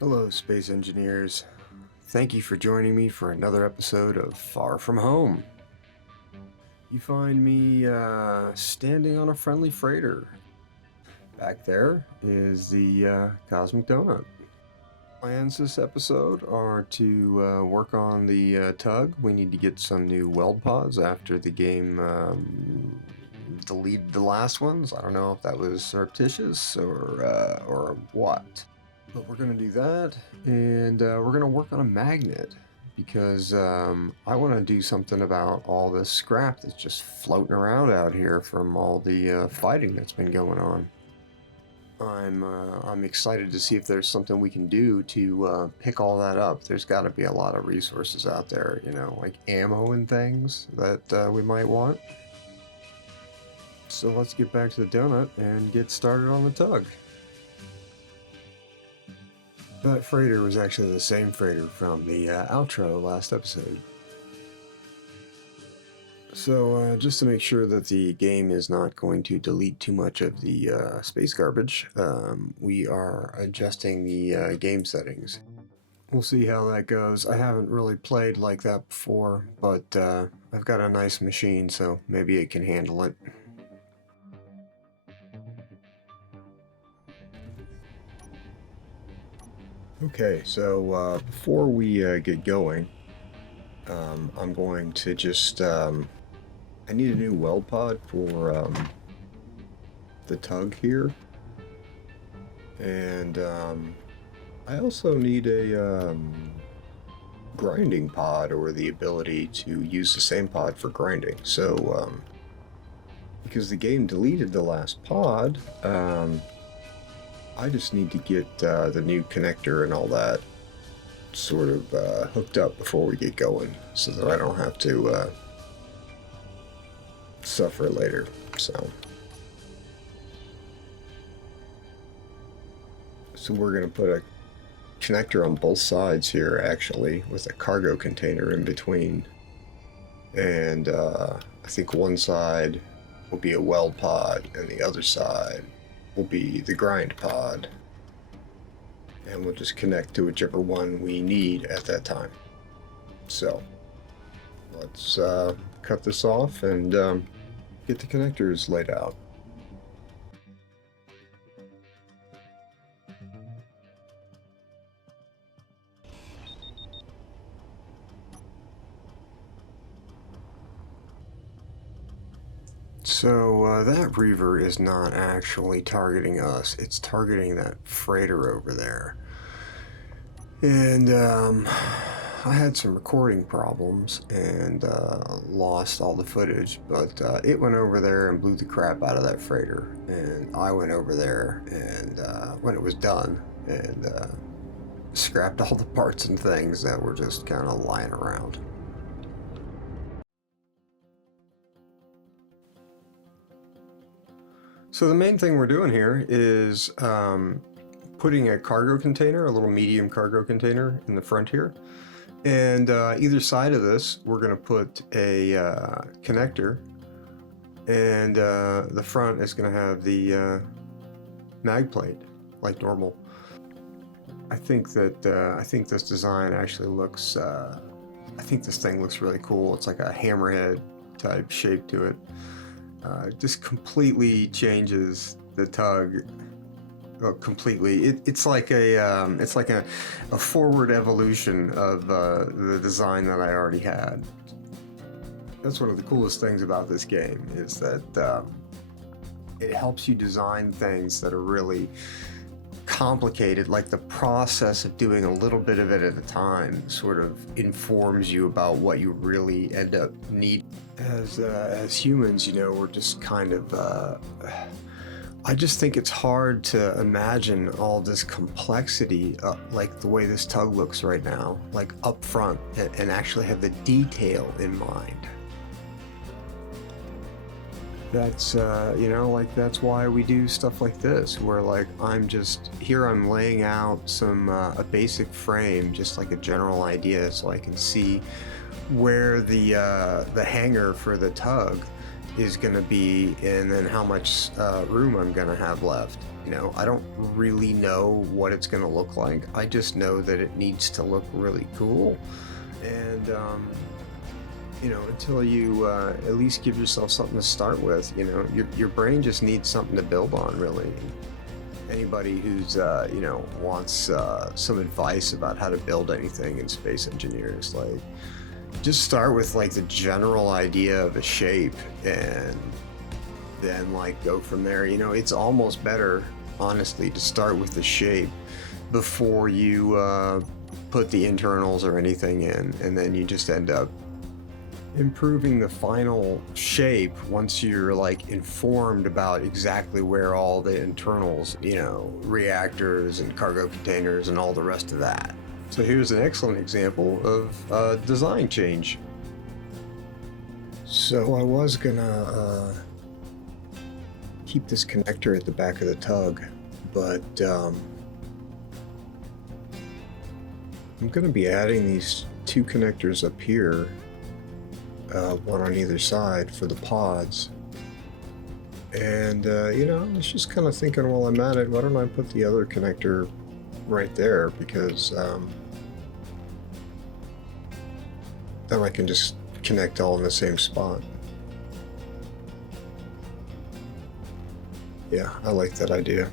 Hello, space engineers. Thank you for joining me for another episode of Far From Home. You find me standing on a friendly freighter. Back there is the Cosmic Donut. Plans this episode are to work on the tug. We need to get some new weld pods after the game deleted the last ones. I don't know if that was surreptitious or what. But we're going to do that, and we're going to work on a magnet, because I want to do something about all this scrap that's just floating around out here from all the fighting that's been going on. I'm excited to see if there's something we can do to pick all that up. There's got to be a lot of resources out there, you know, like ammo and things that we might want. So let's get back to the donut and get started on the tug. That freighter was actually the same freighter from the outro last episode. So just to make sure that the game is not going to delete too much of the space garbage, we are adjusting the game settings. We'll see how that goes. I haven't really played like that before, but I've got a nice machine, so maybe it can handle it. Okay, so before we get going, I'm going to just, I need a new weld pod for the tug here, and I also need a grinding pod, or the ability to use the same pod for grinding. So because the game deleted the last pod, I just need to get the new connector and all that sort of hooked up before we get going, so that I don't have to suffer later. So we're going to put a connector on both sides here, actually, with a cargo container in between. And I think one side will be a weld pod, and the other side will be the grind pod, and we'll just connect to whichever one we need at that time. So let's cut this off and get the connectors laid out. So that Reaver is not actually targeting us, it's targeting that freighter over there. And I had some recording problems and lost all the footage, but it went over there and blew the crap out of that freighter, and I went over there and when it was done, and scrapped all the parts and things that were just kind of lying around. So the main thing we're doing here is putting a cargo container, a little medium cargo container, in the front here. And either side of this, we're going to put a connector. And the front is going to have the mag plate, like normal. I think this design actually looks, I think this thing looks really cool. It's like a hammerhead type shape to it. Just completely changes the tug. Completely. It's like a forward evolution of the design that I already had. That's one of the coolest things about this game, is that it helps you design things that are really complicated. Like the process of doing a little bit of it at a time sort of informs you about what you really end up needing. As humans, you know, we're just kind of I just think it's hard to imagine all this complexity, like the way this tug looks right now, like up front, and actually have the detail in mind. That's, you know, like that's why we do stuff like this, where like I'm laying out some, a basic frame, just like a general idea, so I can see where the hanger for the tug is going to be, and then how much room I'm going to have left. You know, I don't really know what it's going to look like. I just know that it needs to look really cool. And, you know, until you at least give yourself something to start with, you know, your brain just needs something to build on, really. Anybody who's, you know, wants some advice about how to build anything in space engineers, like, just start with like the general idea of a shape and then like go from there. You know, it's almost better, honestly, to start with the shape before you put the internals or anything in, and then you just end up improving the final shape once you're like informed about exactly where all the internals, you know, reactors and cargo containers and all the rest of that. So here's an excellent example of design change. So I was gonna keep this connector at the back of the tug, but I'm gonna be adding these two connectors up here, one on either side for the pods. And you know, I was just kind of thinking while I'm at it, why don't I put the other connector right there, because then I can just connect all in the same spot. Yeah, I like that idea.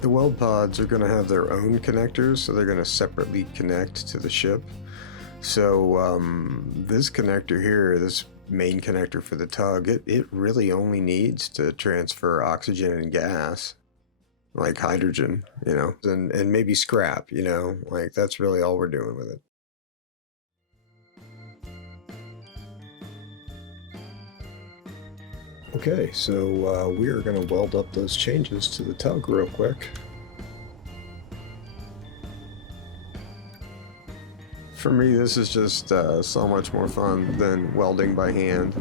The weld pods are going to have their own connectors, so they're going to separately connect to the ship. So this connector here, this main connector for the tug, it really only needs to transfer oxygen and gas, like hydrogen, you know, and maybe scrap, you know, like that's really all we're doing with it. Okay, so we are going to weld up those changes to the tug real quick. For me, this is just so much more fun than welding by hand.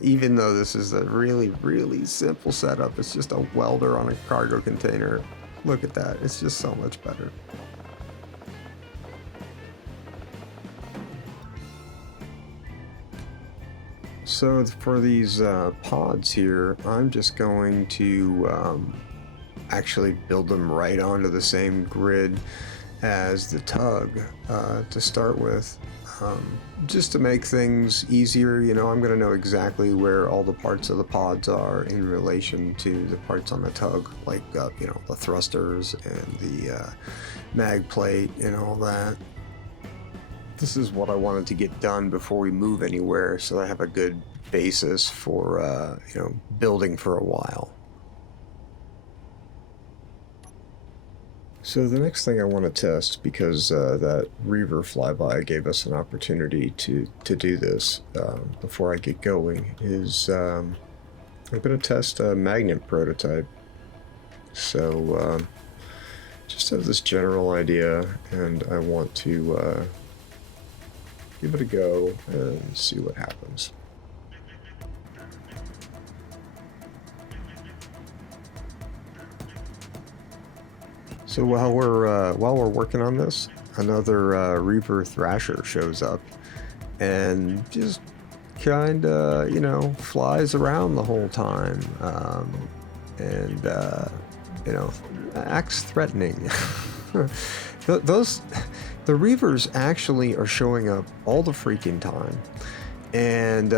Even though this is a really, really simple setup, it's just a welder on a cargo container. Look at that, it's just so much better. So for these pods here, I'm just going to actually build them right onto the same grid as the tug to start with, just to make things easier. You know, I'm going to know exactly where all the parts of the pods are in relation to the parts on the tug, like you know, the thrusters and the mag plate and all that. This is what I wanted to get done before we move anywhere, so I have a good basis for you know, building for a while. So the next thing I want to test, because that Reaver flyby gave us an opportunity to do this before I get going, is I'm going to test a magnet prototype. So just have this general idea, and I want to give it a go and see what happens. So while we're working on this, another Reaver Thrasher shows up and just kind of, you know, flies around the whole time, and you know, acts threatening. The Reavers actually are showing up all the freaking time. And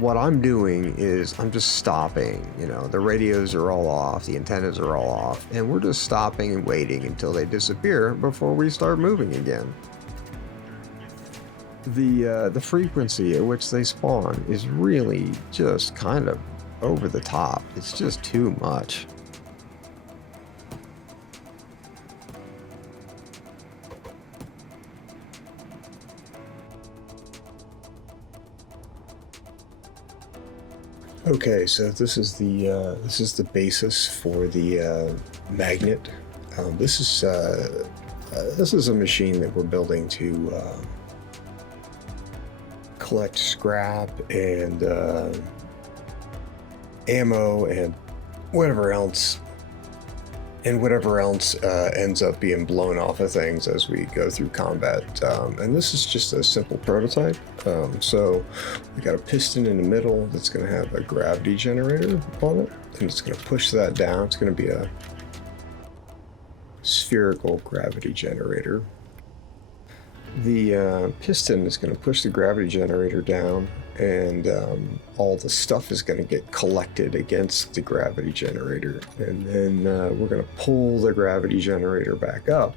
what I'm doing is I'm just stopping. You know, the radios are all off, the antennas are all off, and we're just stopping and waiting until they disappear before we start moving again. The frequency at which they spawn is really just kind of over the top. It's just too much. Okay, so this is the basis for the magnet. This is a machine that we're building to collect scrap and ammo and whatever else and whatever else ends up being blown off of things as we go through combat. And this is just a simple prototype. So we got a piston in the middle that's going to have a gravity generator on it, and it's going to push that down. It's going to be a spherical gravity generator. The piston is going to push the gravity generator down, and all the stuff is going to get collected against the gravity generator, and then we're going to pull the gravity generator back up,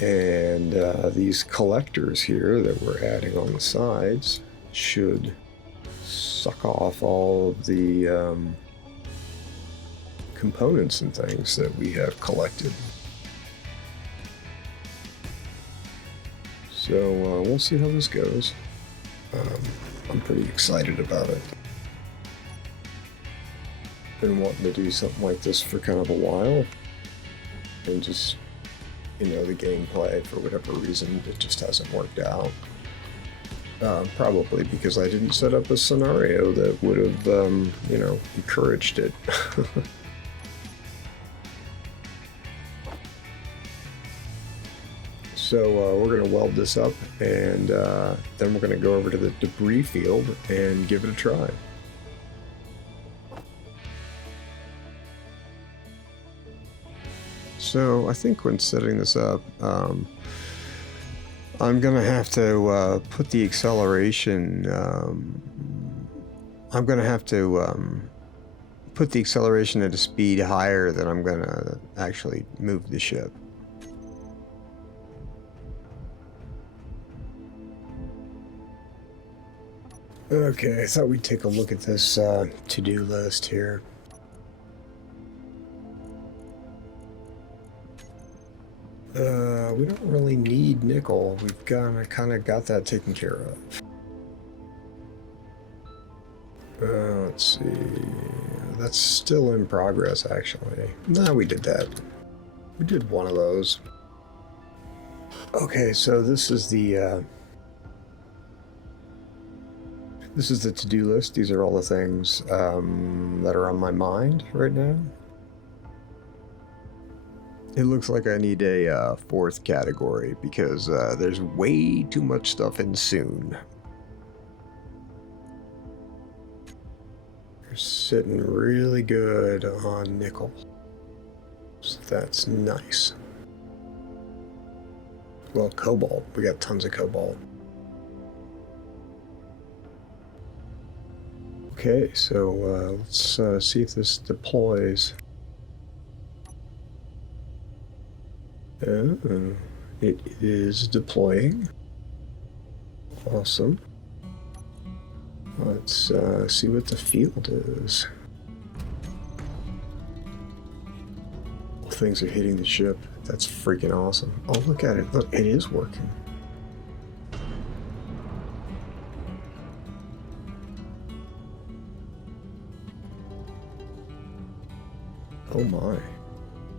and these collectors here that we're adding on the sides should suck off all of the components and things that we have collected. So we'll see how this goes. I'm pretty excited about it. Been wanting to do something like this for kind of a while, and just, you know, the gameplay, for whatever reason, it just hasn't worked out. Probably because I didn't set up a scenario that would have, you know, encouraged it. So we're going to weld this up, and then we're going to go over to the debris field and give it a try. So I think when setting this up, I'm going to have to put the acceleration, I'm going to have to put the acceleration at a speed higher than I'm going to actually move the ship. Okay, I thought we'd take a look at this to-do list here. We don't really need nickel. We've kind of got that taken care of. Let's see. That's still in progress, actually. No, we did that. We did one of those. Okay, so this is the to-do list. These are all the things that are on my mind right now. It looks like I need a fourth category because there's way too much stuff in soon. We're sitting really good on nickel. So that's nice. Well, cobalt. We got tons of cobalt. Okay, so let's see if this deploys. It is deploying. Awesome. Let's see what the field is. Well, things are hitting the ship. That's freaking awesome. Oh, look at it. Look, it is working. Oh my.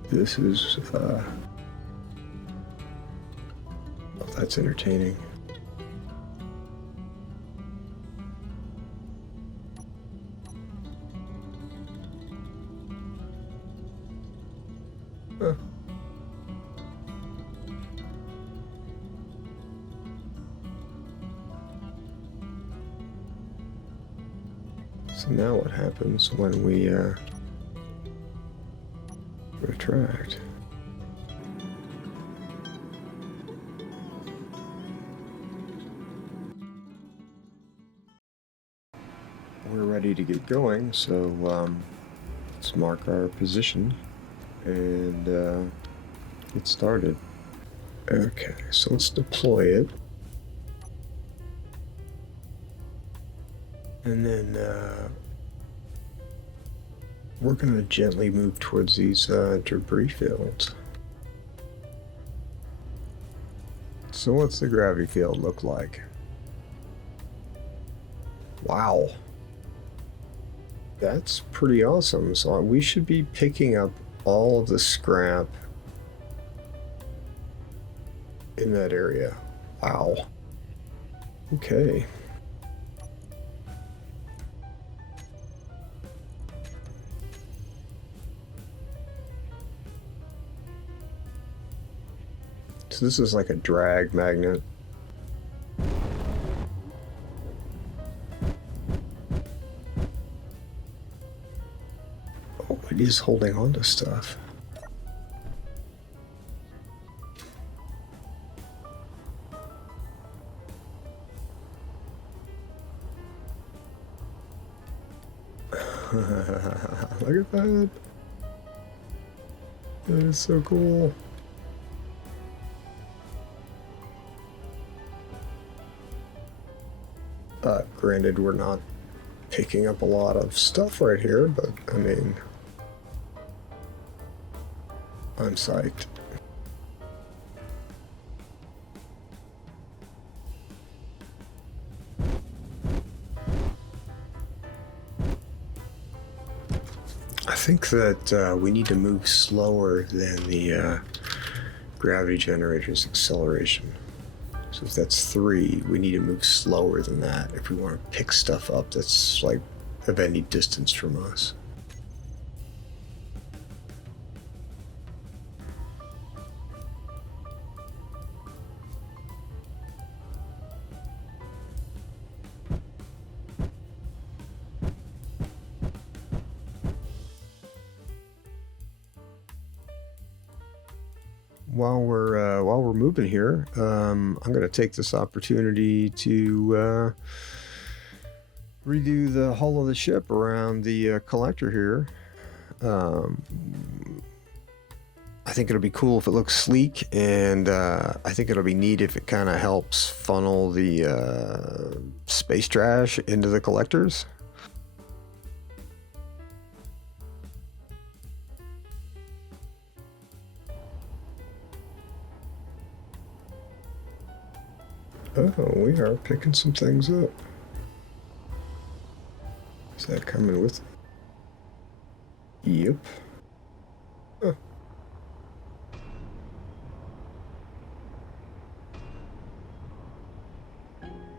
This is, oh, that's entertaining. Huh. So now what happens when we, retract? We're ready to get going, so let's mark our position and get started. Okay, so let's deploy it. And then we're going to gently move towards these debris fields. So what's the gravity field look like? Wow. That's pretty awesome. So we should be picking up all of the scrap in that area. Wow. Okay. So this is like a drag magnet. Oh, it is holding on to stuff. Look at that. That is so cool. Granted, we're not picking up a lot of stuff right here, but I mean, I'm psyched. I think that we need to move slower than the gravity generator's acceleration. So if that's 3, we need to move slower than that if we want to pick stuff up that's like of any distance from us. While we're moving here, I'm going to take this opportunity to redo the hull of the ship around the collector here. I think it'll be cool if it looks sleek, and I think it'll be neat if it kind of helps funnel the space trash into the collectors. Oh, we are picking some things up. Is that coming with it? Yep. Huh.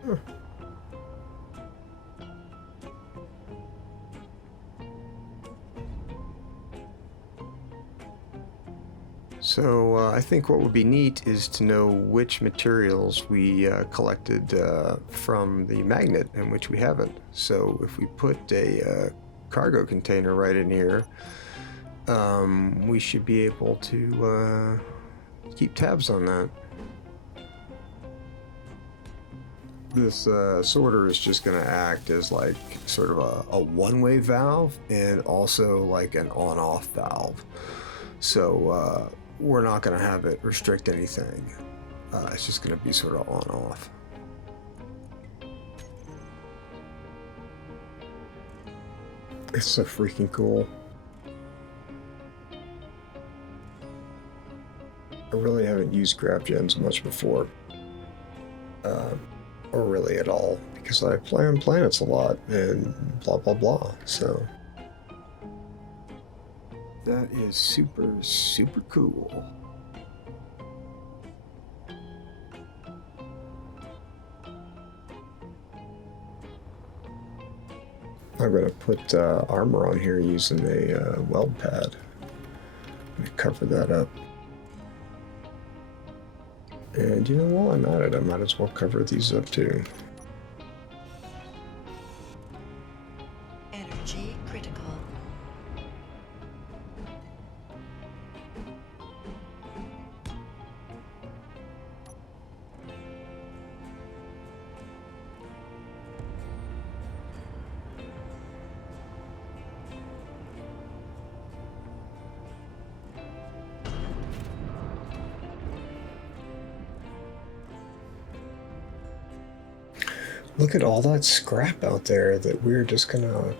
Huh. So I think what would be neat is to know which materials we collected from the magnet and which we haven't. So if we put a cargo container right in here, we should be able to keep tabs on that. This sorter is just going to act as like sort of a one-way valve and also like an on-off valve. So we're not going to have it restrict anything. It's just going to be sort of on-off. It's so freaking cool. I really haven't used grav gens much before. Or really at all, because I play on planets a lot and blah blah blah, so that is super cool. I'm going to put armor on here using a weld pad. I'm going to cover that up. And you know, while I'm at it, I might as well cover these up too. Energy critical. Look at all that scrap out there that we're just gonna...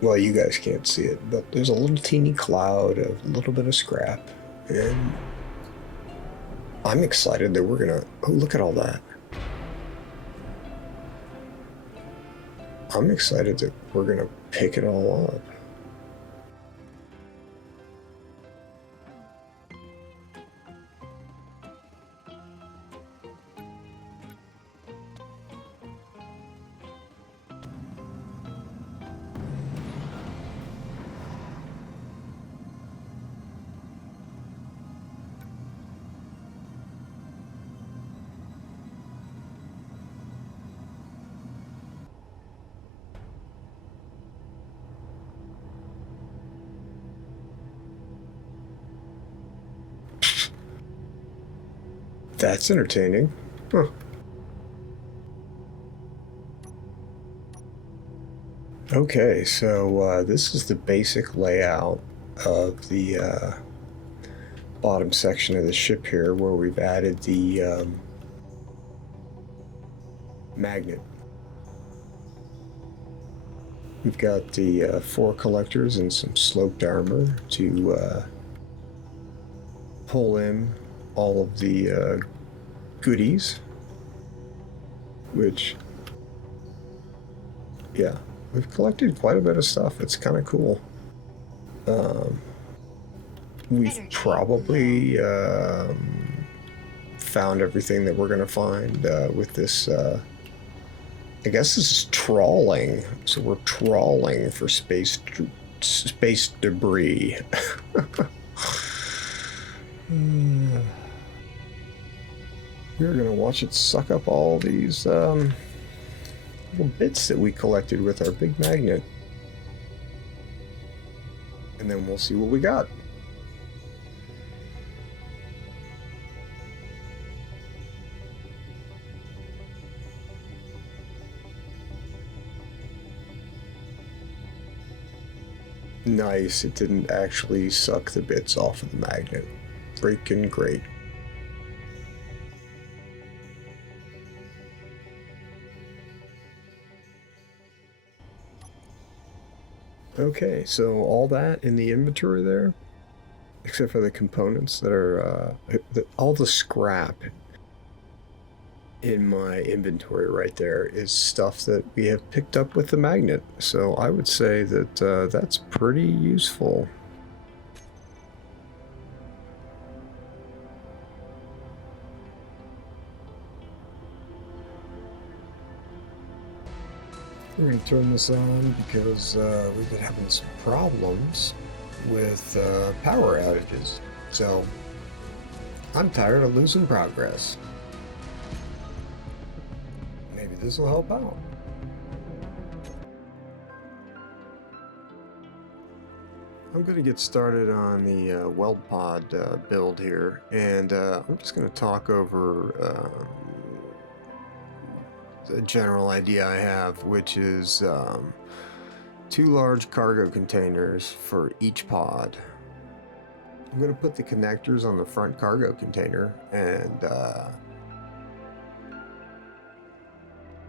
Well, you guys can't see it, but there's a little teeny cloud of a little bit of scrap. And I'm excited that we're gonna... Oh, look at all that. I'm excited that we're gonna pick it all up. That's entertaining. Huh. Okay, so this is the basic layout of the bottom section of the ship here, where we've added the magnet. We've got the 4 collectors and some sloped armor to pull in all of the goodies, which, yeah, we've collected quite a bit of stuff. It's kind of cool. We've probably found everything that we're going to find with this. I guess this is trawling, so we're trawling for space debris. We're gonna watch it suck up all these little bits that we collected with our big magnet, and then we'll see what we got. Nice, it didn't actually suck the bits off of the magnet. Freaking great. Okay, so all that in the inventory there, except for the components that are, all the scrap in my inventory right there is stuff that we have picked up with the magnet. So I would say that that's pretty useful. We're going to turn this on because we've been having some problems with power outages. So I'm tired of losing progress. Maybe this will help out. I'm going to get started on the weld pod build here, and I'm just going to talk over the general idea I have, which is 2 large cargo containers for each pod. I'm going to put the connectors on the front cargo container, and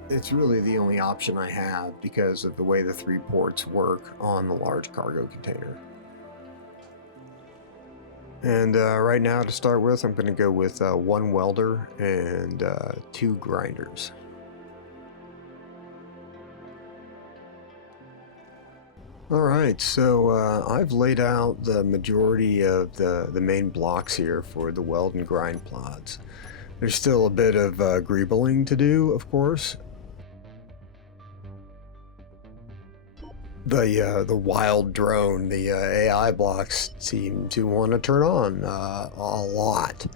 it's really the only option I have because of the way the 3 ports work on the large cargo container. And right now, to start with, I'm going to go with 1 welder and 2 grinders. Alright, so I've laid out the majority of the main blocks here for the weld and grind pods. There's still a bit of greebling to do, of course. The wild drone, the AI blocks seem to want to turn on a lot.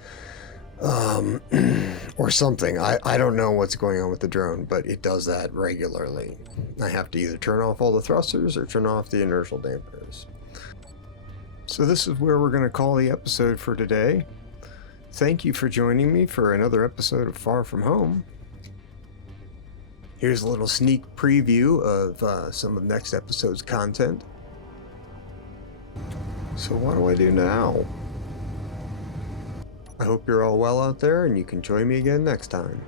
Or something. I don't know what's going on with the drone, but it does that regularly. I have to either turn off all the thrusters or turn off the inertial dampeners. So this is where we're going to call the episode for today. Thank you for joining me for another episode of Far From Home. Here's a little sneak preview of some of next episode's content. So what do I do now? I hope you're all well out there and you can join me again next time.